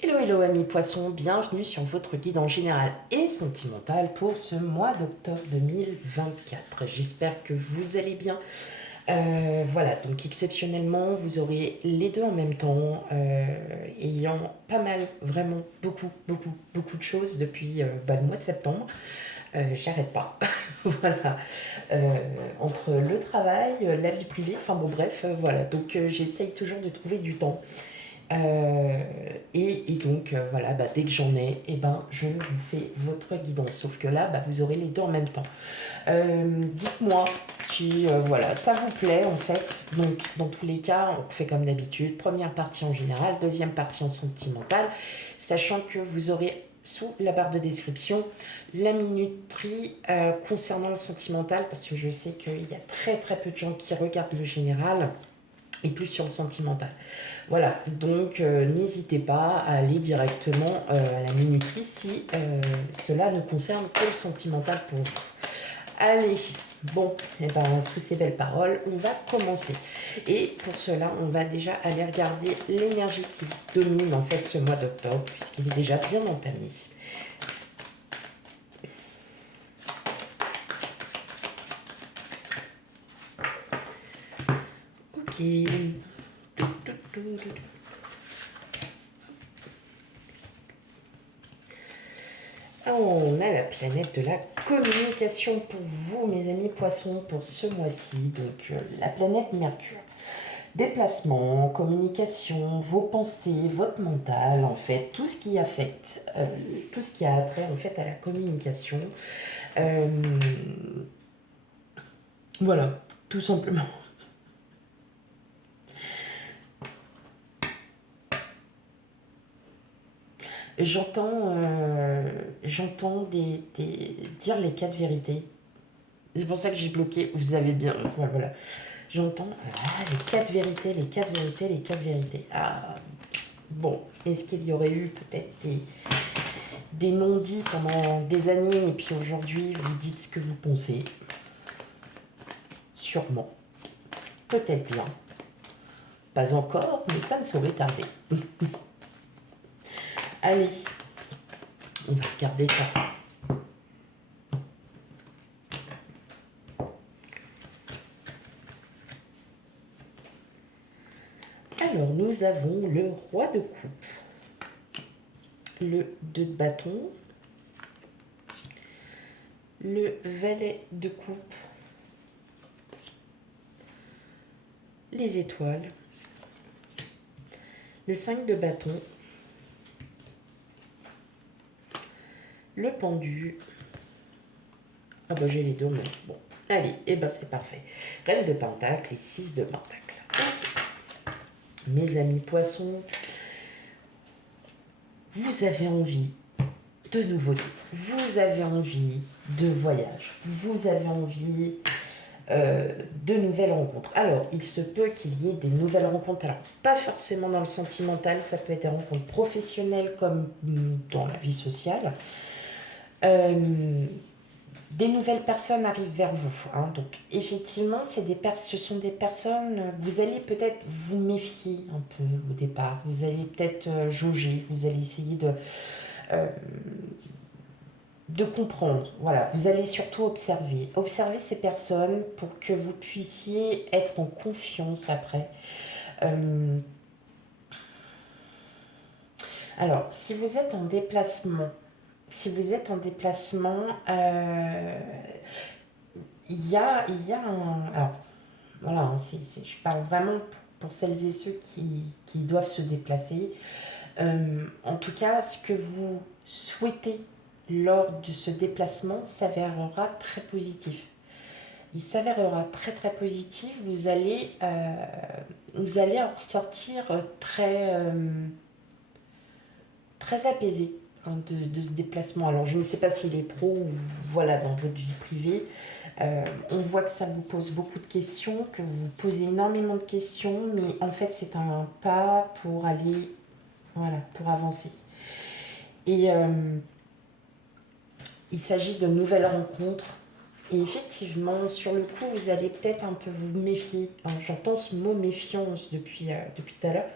Hello, hello amis poissons, bienvenue sur votre guide en général et sentimental pour ce mois d'octobre 2024. J'espère que vous allez bien. Voilà, donc exceptionnellement, vous aurez les deux en même temps, ayant pas mal, vraiment beaucoup de choses depuis le mois de septembre. J'arrête pas. Voilà. Entre le travail, la vie privée, enfin bon bref, voilà. Donc j'essaye toujours de trouver du temps. Et donc, voilà, dès que j'en ai, je vous fais votre guidance. Sauf que là, vous aurez les deux en même temps. Dites-moi si voilà, ça vous plaît en fait. Donc, dans tous les cas, on fait comme d'habitude. Première partie en général, deuxième partie en sentimental. Sachant que vous aurez sous la barre de description la minuterie concernant le sentimental. Parce que je sais qu'il y a très peu de gens qui regardent le général et plus sur le sentimental. Voilà, donc n'hésitez pas à aller directement à la minuterie si cela ne concerne que le sentimental pour vous. Allez, bon, sous ces belles paroles, on va commencer. Et pour cela, on va déjà aller regarder l'énergie qui domine en fait ce mois d'octobre, puisqu'il est déjà bien entamé. Ok. On a la planète de la communication pour vous, mes amis poissons, pour ce mois-ci. Donc, la planète Mercure. Déplacement, communication, vos pensées, votre mental, en fait, tout ce qui affecte, tout ce qui a trait en fait à la communication. Voilà, tout simplement. J'entends dire les quatre vérités. C'est pour ça que j'ai bloqué. Vous avez bien. Voilà. J'entends les quatre vérités, les quatre vérités, les quatre vérités. Ah, bon. Est-ce qu'il y aurait eu peut-être des non-dits pendant des années et puis aujourd'hui vous dites ce que vous pensez? Sûrement. Peut-être bien. Pas encore, mais ça ne saurait tarder. Allez, on va regarder ça. Alors, nous avons le roi de coupe, le 2 de bâton, le valet de coupe, les étoiles, le 5 de bâton, le pendu. Ah j'ai les deux en même. Bon, allez, c'est parfait. Reine de pentacle et 6 de pentacle. Okay. Mes amis poissons, vous avez envie de nouveautés, vous avez envie de voyage, vous avez envie de nouvelles rencontres. Alors, il se peut qu'il y ait des nouvelles rencontres, alors pas forcément dans le sentimental, ça peut être des rencontres professionnelles comme dans la vie sociale. Des nouvelles personnes arrivent vers vous. Hein. Donc, effectivement, ce sont des personnes... Vous allez peut-être vous méfier un peu au départ. Vous allez peut-être jauger. Vous allez essayer de comprendre. Voilà. Vous allez surtout observer. Observer ces personnes pour que vous puissiez être en confiance après. Alors, si vous êtes en déplacement... il y a un... Alors, voilà, hein, je parle vraiment pour celles et ceux qui doivent se déplacer. En tout cas, ce que vous souhaitez lors de ce déplacement s'avérera très positif. Il s'avérera très positif. Vous allez en ressortir très apaisé de ce déplacement. Alors, je ne sais pas s'il est pro ou voilà, dans votre vie privée. On voit que ça vous pose beaucoup de questions, que vous vous posez énormément de questions, mais en fait, c'est un pas pour aller, voilà, pour avancer. Et il s'agit de nouvelles rencontres. Et effectivement, sur le coup, vous allez peut-être un peu vous méfier. J'entends ce mot méfiance depuis tout à l'heure.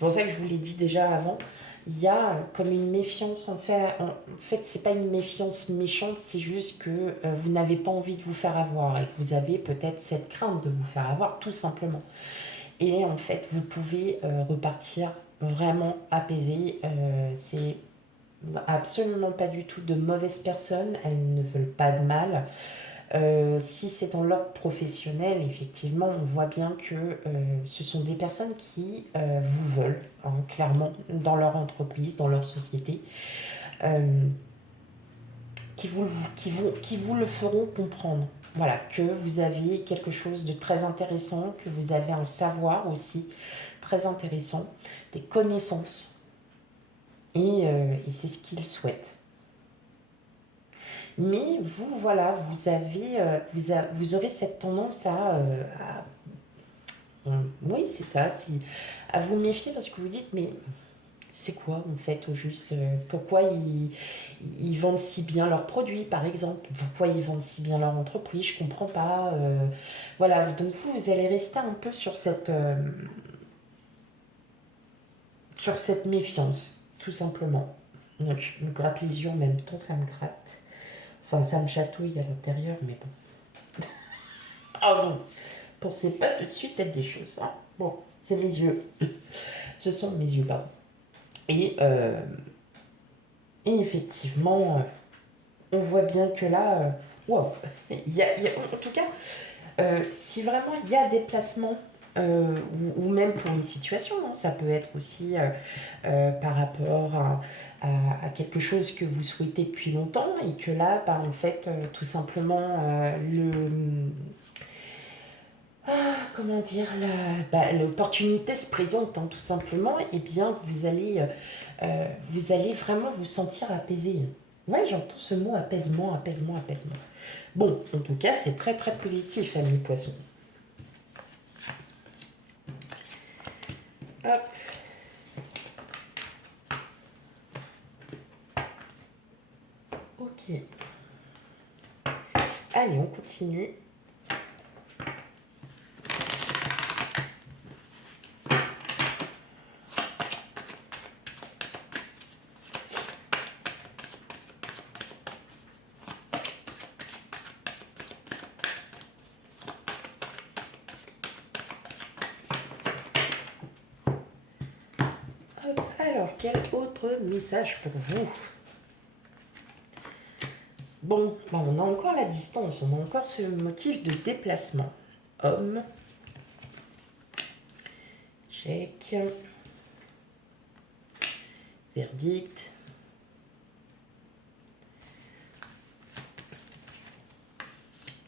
pour ça que je vous l'ai dit déjà avant. Il y a comme une méfiance, en fait c'est pas une méfiance méchante, c'est juste que vous n'avez pas envie de vous faire avoir et que vous avez peut-être cette crainte de vous faire avoir, tout simplement. Et en fait, vous pouvez repartir vraiment apaisé. C'est absolument pas du tout de mauvaises personnes, elles ne veulent pas de mal. Si c'est dans l'ordre professionnel, effectivement, on voit bien que ce sont des personnes qui vous veulent, hein, clairement, dans leur entreprise, dans leur société, euh, qui vous le feront comprendre. Voilà, que vous avez quelque chose de très intéressant, que vous avez un savoir aussi très intéressant, des connaissances, et c'est ce qu'ils souhaitent. Mais vous, voilà, vous aurez cette tendance oui, c'est ça, c'est à vous méfier parce que vous dites, mais c'est quoi en fait au juste pourquoi ils vendent si bien leurs produits, par exemple? Pourquoi ils vendent si bien leur entreprise? Je comprends pas. Voilà, donc vous allez rester un peu sur cette méfiance, tout simplement. Donc, je me gratte les yeux en même temps, ça me gratte. Enfin, ça me chatouille à l'intérieur, mais bon. Ah bon, pensez pas tout de suite à des choses. Hein. Bon, c'est mes yeux. Ce sont mes yeux, pardon. Et effectivement, on voit bien que là, wow, en tout cas, si vraiment il y a des placements, ou même pour une situation, hein, ça peut être aussi par rapport à quelque chose que vous souhaitez depuis longtemps et que là, bah, en fait, tout simplement, comment dire, l'opportunité se présente, hein, tout simplement, et bien vous allez vraiment vous sentir apaisé. Ouais, j'entends ce mot apaisement, apaisement, apaisement. Bon, en tout cas, c'est très très positif, amis poissons. Hop. Ok. Allez, on continue. Hop. Alors, quel autre message pour vous? Bon, on a encore la distance, on a encore ce motif de déplacement. Homme. Check. Verdict.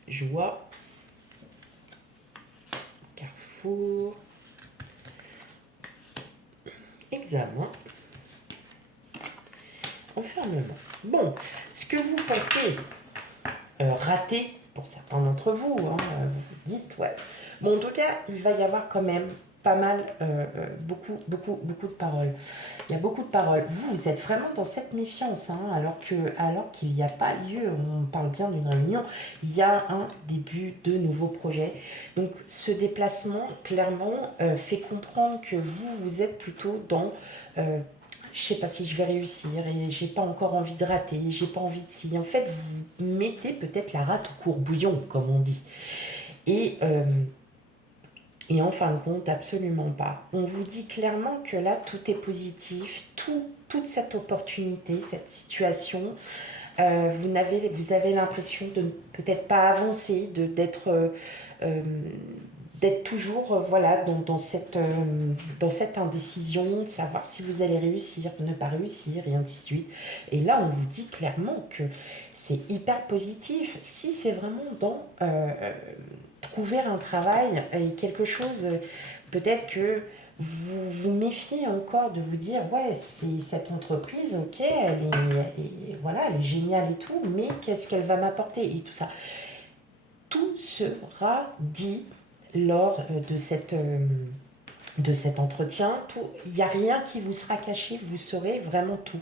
Joie. Carrefour. Examen. Enfermement. Bon, ce que vous pensez rater, pour certains d'entre vous, hein, vous dites, ouais. Bon, en tout cas, il va y avoir quand même pas mal, beaucoup de paroles. Il y a beaucoup de paroles. Vous êtes vraiment dans cette méfiance, hein, alors qu'il n'y a pas lieu, on parle bien d'une réunion, il y a un début de nouveaux projets. Donc, ce déplacement, clairement, fait comprendre que vous êtes plutôt dans... je sais pas si je vais réussir et j'ai pas encore envie de rater, j'ai pas envie de si. En fait, vous mettez peut-être la rate au courbouillon, comme on dit. Et, euh, et en fin de compte, absolument pas. On vous dit clairement que là, tout est positif, toute cette opportunité, cette situation, vous avez l'impression de peut-être pas avancer, euh, d'être toujours voilà, dans cette indécision, de savoir si vous allez réussir, ne pas réussir, et ainsi de suite. Et là, on vous dit clairement que c'est hyper positif. Si c'est vraiment dans trouver un travail et quelque chose, peut-être que vous vous méfiez encore de vous dire, ouais, c'est cette entreprise, ok, voilà, elle est géniale et tout, mais qu'est-ce qu'elle va m'apporter et tout ça. Tout sera dit lors de cet entretien. Il n'y a rien qui vous sera caché, vous saurez vraiment tout.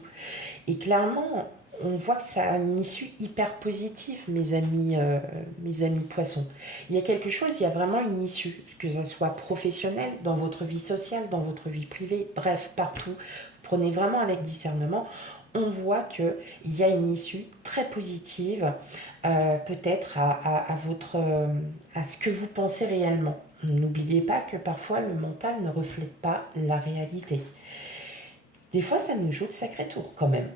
Et clairement, on voit que ça a une issue hyper positive, mes amis poissons. Il y a quelque chose, il y a vraiment une issue, que ça soit professionnel, dans votre vie sociale, dans votre vie privée, bref, partout. Vous prenez vraiment avec discernement. On voit qu'il y a une issue très positive, peut-être à ce que vous pensez réellement. N'oubliez pas que parfois le mental ne reflète pas la réalité. Des fois, ça nous joue de sacrés tours quand même.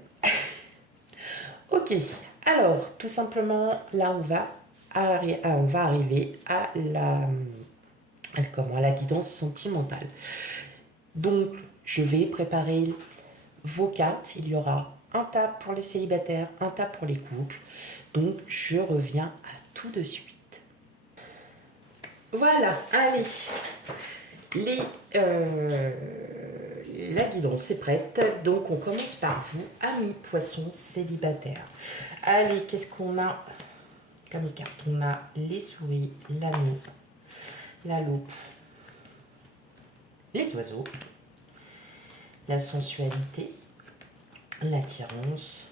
Ok, alors tout simplement, là on va arriver à la guidance sentimentale. Donc, je vais préparer vos cartes. Il y aura un tas pour les célibataires, un tas pour les couples. Donc, je reviens à tout de suite. Voilà, allez. Les, euh, la guidance est prête. Donc, on commence par vous, amis poissons célibataires. Allez, qu'est-ce qu'on a comme carte? On a les souris, l'anneau, la loupe, les oiseaux, la sensualité, l'attirance,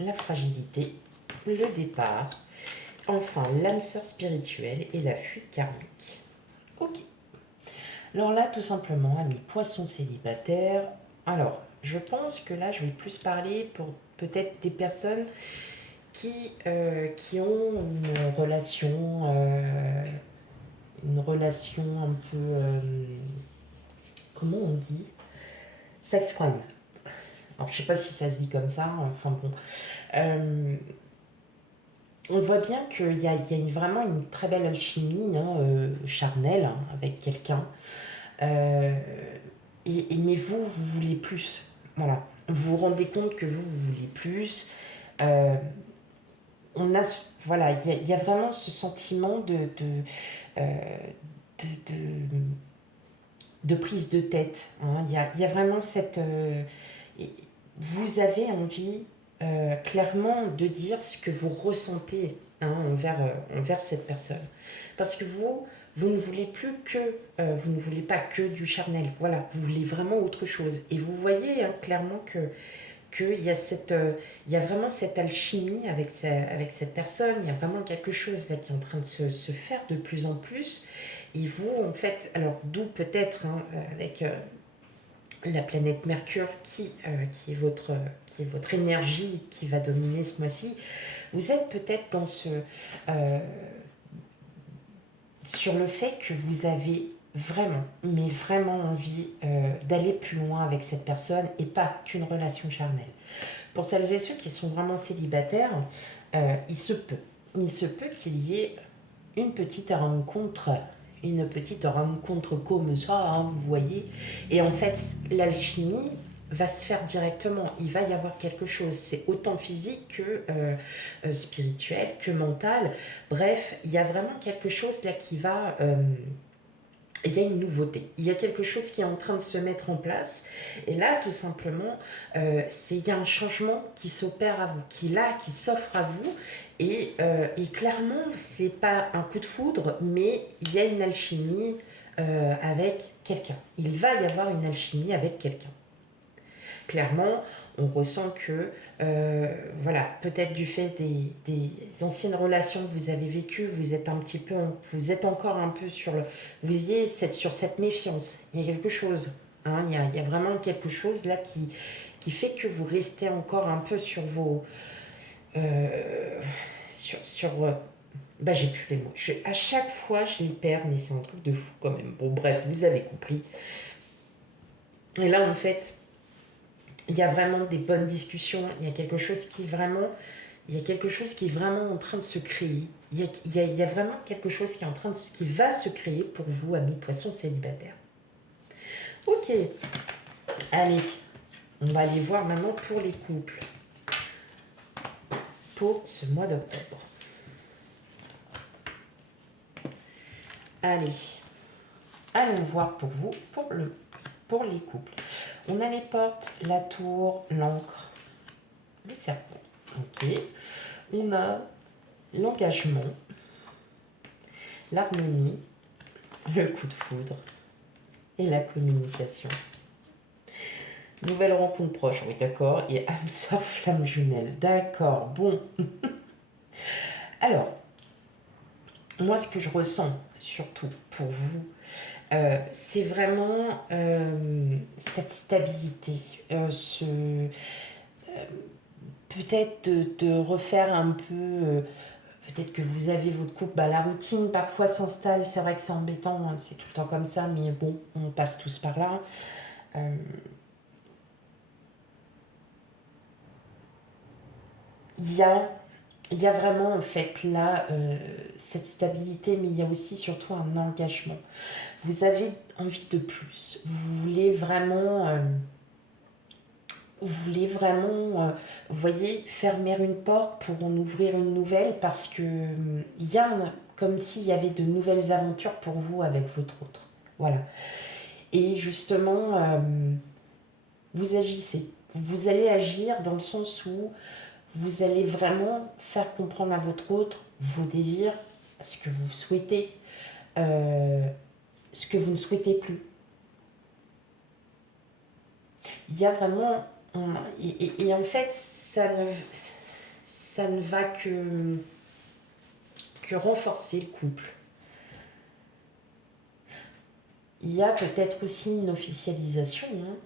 la fragilité, le départ, enfin l'âme sœur spirituelle et la fuite karmique. Ok. Alors là, tout simplement, amis poissons célibataires. Alors, je pense que là, je vais plus parler pour peut-être des personnes qui ont une relation un peu, comment on dit, sex crime. Alors, je sais pas si ça se dit comme ça, enfin bon. On voit bien qu'il y a vraiment une très belle alchimie charnelle avec quelqu'un. Mais vous voulez plus. Voilà. Vous vous rendez compte que vous voulez plus. Euh, voilà, il y a vraiment ce sentiment euh, de, de prise de tête. Hein. Il y a vraiment cette... vous avez envie clairement de dire ce que vous ressentez envers cette personne. Parce que vous ne voulez plus que... vous ne voulez pas que du charnel. Voilà, vous voulez vraiment autre chose. Et vous voyez clairement qu'il y a il y a vraiment cette alchimie avec cette personne, il y a vraiment quelque chose là qui est en train de se faire de plus en plus. Et vous, en fait, alors d'où peut-être avec la planète Mercure qui est votre énergie qui va dominer ce mois-ci, vous êtes peut-être dans sur le fait que vous avez vraiment, mais vraiment envie d'aller plus loin avec cette personne et pas qu'une relation charnelle. Pour celles et ceux qui sont vraiment célibataires, il se peut qu'il y ait une petite rencontre comme ça, hein, vous voyez. Et en fait, l'alchimie va se faire directement. Il va y avoir quelque chose. C'est autant physique que spirituel, que mental. Bref, il y a vraiment quelque chose là qui va... il y a une nouveauté, il y a quelque chose qui est en train de se mettre en place. Et là, tout simplement, il y a un changement qui s'opère à vous, qui s'offre à vous. Et clairement, c'est pas un coup de foudre, mais il y a une alchimie avec quelqu'un. Il va y avoir une alchimie avec quelqu'un. Clairement, on ressent que, voilà, peut-être du fait des anciennes relations que vous avez vécues, vous êtes encore un peu sur vous voyez, sur cette méfiance. Il y a quelque chose, hein, il y a vraiment quelque chose là qui fait que vous restez encore un peu sur vos, j'ai plus les mots. À chaque fois, je les perds, mais c'est un truc de fou quand même. Bon, bref, vous avez compris. Et là, en fait, il y a vraiment des bonnes discussions, il y a quelque chose qui est vraiment en train de se créer. Il y a vraiment quelque chose qui va se créer pour vous, amis poissons célibataires. Ok, allez, on va aller voir maintenant pour les couples. Pour ce mois d'octobre. Allez, allons voir pour vous, pour les couples. On a les portes, la tour, l'encre, le serpent. Ok. On a l'engagement, l'harmonie, le coup de foudre et la communication. Nouvelle rencontre proche, oui, d'accord. Et âme sœur, flamme jumelle, d'accord. Bon. Alors, moi, ce que je ressens, surtout pour vous, c'est vraiment cette stabilité, peut-être de refaire un peu, peut-être que vous avez votre couple, bah, la routine parfois s'installe, c'est vrai que c'est embêtant, hein, c'est tout le temps comme ça, mais bon, on passe tous par là. Euh, Il y a, il y a vraiment en fait là cette stabilité, mais il y a aussi surtout un engagement. Vous avez envie de plus. Vous voulez vraiment, vous voyez, fermer une porte pour en ouvrir une nouvelle parce que il y a comme s'il y avait de nouvelles aventures pour vous avec votre autre. Voilà. Et justement, vous agissez. Vous allez agir dans le sens où vous allez vraiment faire comprendre à votre autre vos désirs, ce que vous souhaitez, euh, ce que vous ne souhaitez plus. Il y a vraiment... Et en fait, ça ne va que renforcer le couple. Il y a peut-être aussi une officialisation, hein.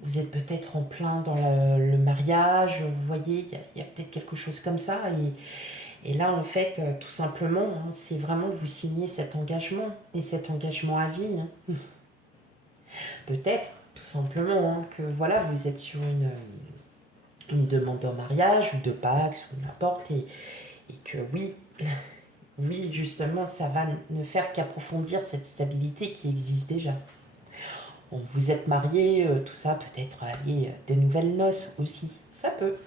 Vous êtes peut-être en plein dans le mariage, vous voyez, il y a peut-être quelque chose comme ça. Et là, en fait, tout simplement, hein, c'est vraiment vous signer cet engagement, et cet engagement à vie, hein. Peut-être, tout simplement, hein, que voilà, vous êtes sur une demande en mariage, ou de Pax, ou n'importe, et que oui, oui, justement, ça va ne faire qu'approfondir cette stabilité qui existe déjà. Bon, vous êtes mariés, tout ça, peut-être aller des nouvelles noces aussi, ça peut.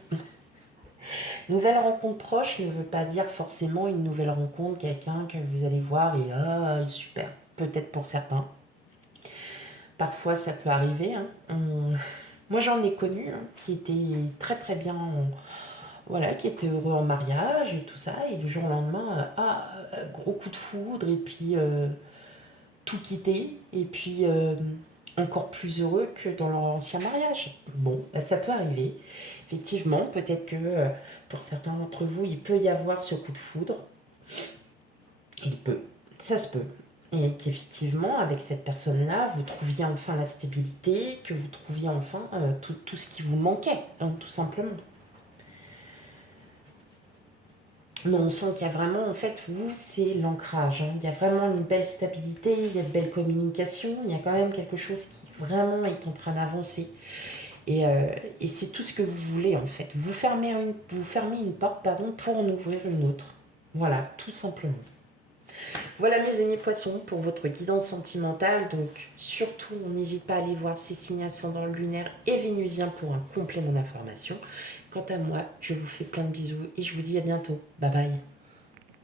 Nouvelle rencontre proche ne veut pas dire forcément une nouvelle rencontre, quelqu'un que vous allez voir et ah, super, peut-être pour certains. Parfois, ça peut arriver, hein. Moi, j'en ai connu, hein, qui étaient très très bien, voilà, qui étaient heureux en mariage et tout ça, et du jour au lendemain, gros coup de foudre, et puis tout quitter, et puis encore plus heureux que dans leur ancien mariage. Bon, bah, ça peut arriver. Effectivement, peut-être que pour certains d'entre vous, il peut y avoir ce coup de foudre. Il peut, ça se peut. Et qu'effectivement, avec cette personne-là, vous trouviez enfin la stabilité, que vous trouviez enfin tout ce qui vous manquait, hein, tout simplement. Mais on sent qu'il y a vraiment, en fait, vous, c'est l'ancrage, hein. Il y a vraiment une belle stabilité, il y a de belles communications, il y a quand même quelque chose qui vraiment est en train d'avancer. Et, euh, et c'est tout ce que vous voulez, en fait. Vous fermez une porte, pardon, pour en ouvrir une autre. Voilà, tout simplement. Voilà mes amis poissons pour votre guidance sentimentale. Donc surtout, on n'hésite pas à aller voir ces signes ascendants lunaires et vénusiens pour un complément d'information. Quant à moi, je vous fais plein de bisous et je vous dis à bientôt. Bye bye.